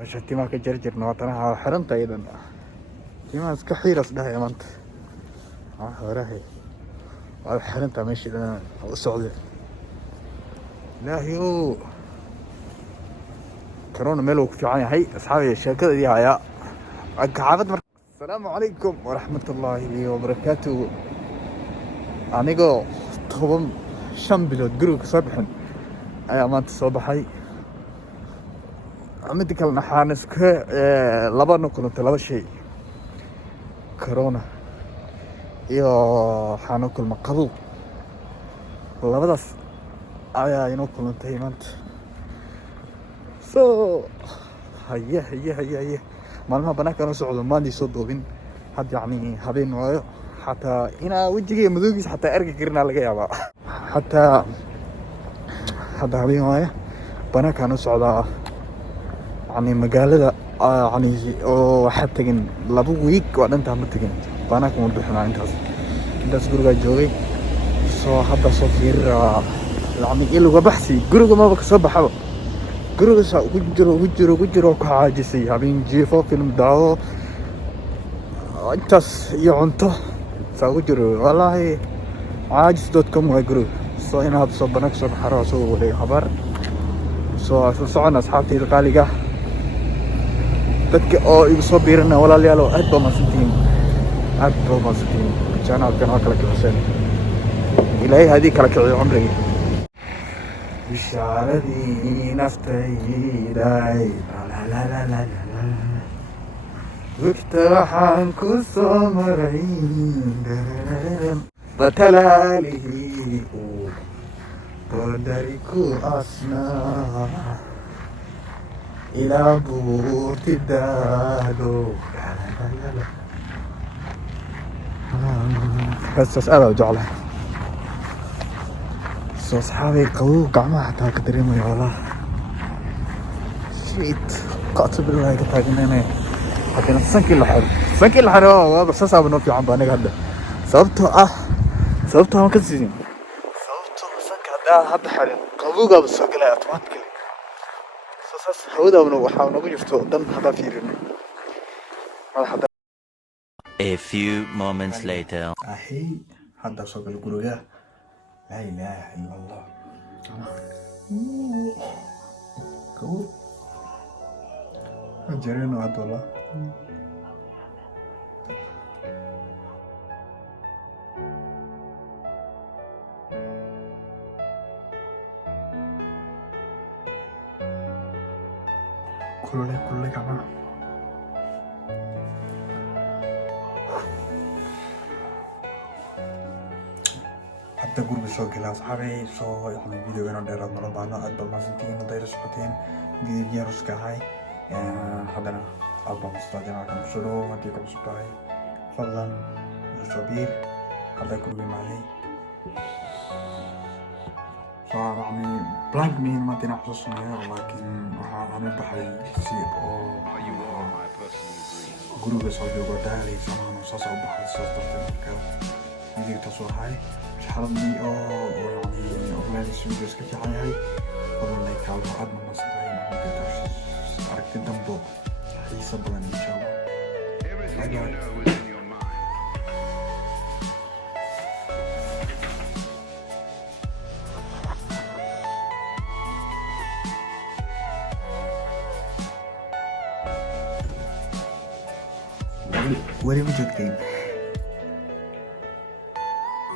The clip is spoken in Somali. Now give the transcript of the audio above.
عشان تيماك جرجر نواتنا حرمت أيضا تيماك كحيرس ده يا منت وراهي حرمت ماشي لنا السعودية لا هيو كورونا ملوك في عيني هاي أصحابي الشركة دي يا عابد السلام عليكم ورحمة الله وبركاته أنيقو طبعا شامبلوت جروك صبحا أيا مانت صباحي عمدي كلنا حانسك لبا كنت لبا شيء كورونا iyo waxaan kulma qabow labadaas ayaa inoo kulantay maanta so haye maalmaha banaanka inoo socdo maandii soo doobin had yacni habeen waayo xataa inaa wejiga madoogiisa xataa erga karinaa laga yaabaa xataa hadda habeen waayo banaanka inoo socdaa yacni magaalada yacni oo waxaa tegin 2 week waa dhantaa ma tegin banaanka ma bixinaa intaas gurigaa joogay soo hadda soo fiiriraa yacni iluga baxsi guriga maba kasoo baxaba guriga saa ugu jiro ku caajisay habeen jiifo film daawo intaas iyo cunto saa ugu jiro wallaahi caajis.com waa guriga soo in hadda soo banaanka soo baxaro soo wareeg habar soo socona asxaabtayda qaaliga dadka oo igu soo biirana walaalayaal aad baa mahadsantihiin channel kan kala kicsan ilaahay hadii kala kiciyo cumriga bishaaradii naftayday la waqti waxaan ku soo maray batalaalihi qadariku asnaa إلى بوت الدادو بس أسأله وجعله سو أصحابي قووا قعمة حتى كدريمو يا والله شيت قاتل بالله كتاقنيني حتى سنكي الحر بس أصعب إنه في عم بانيك هذا سببته ما كنسيين سببته سنكي هذا حر قووا قابل سوق لا أتواتك hawada waxaa nagu jirto dan hada fiirino A few moments later ahi hada soo gal guriga la ilaha illa allah ko ajareno adola كله كمان حتى جروب الشوق كلا أصحابي سو يعني فيديو كنا ندير مرة بعنا أدبل ما سنتين ندير سبتين جديد رسكا هاي هذانا ألبوم استاذنا كم شروع ما تيجي سبتاي فضلا الشبير هذا جروبي معي يعني بلانك مين ما تنحصص معي لكن أنا بحي سيب أو جروب صوبي وقدالي سمعنا نصاص أو بحي صوت تنكر يديك تصور هاي مش حرمني أو يعني أغلالي سويديوز كيف هاي فضل لي كالو عدنا مصدعين عن بيترش أركت الدنبو حي صبرا إن شاء الله ولي وجودتين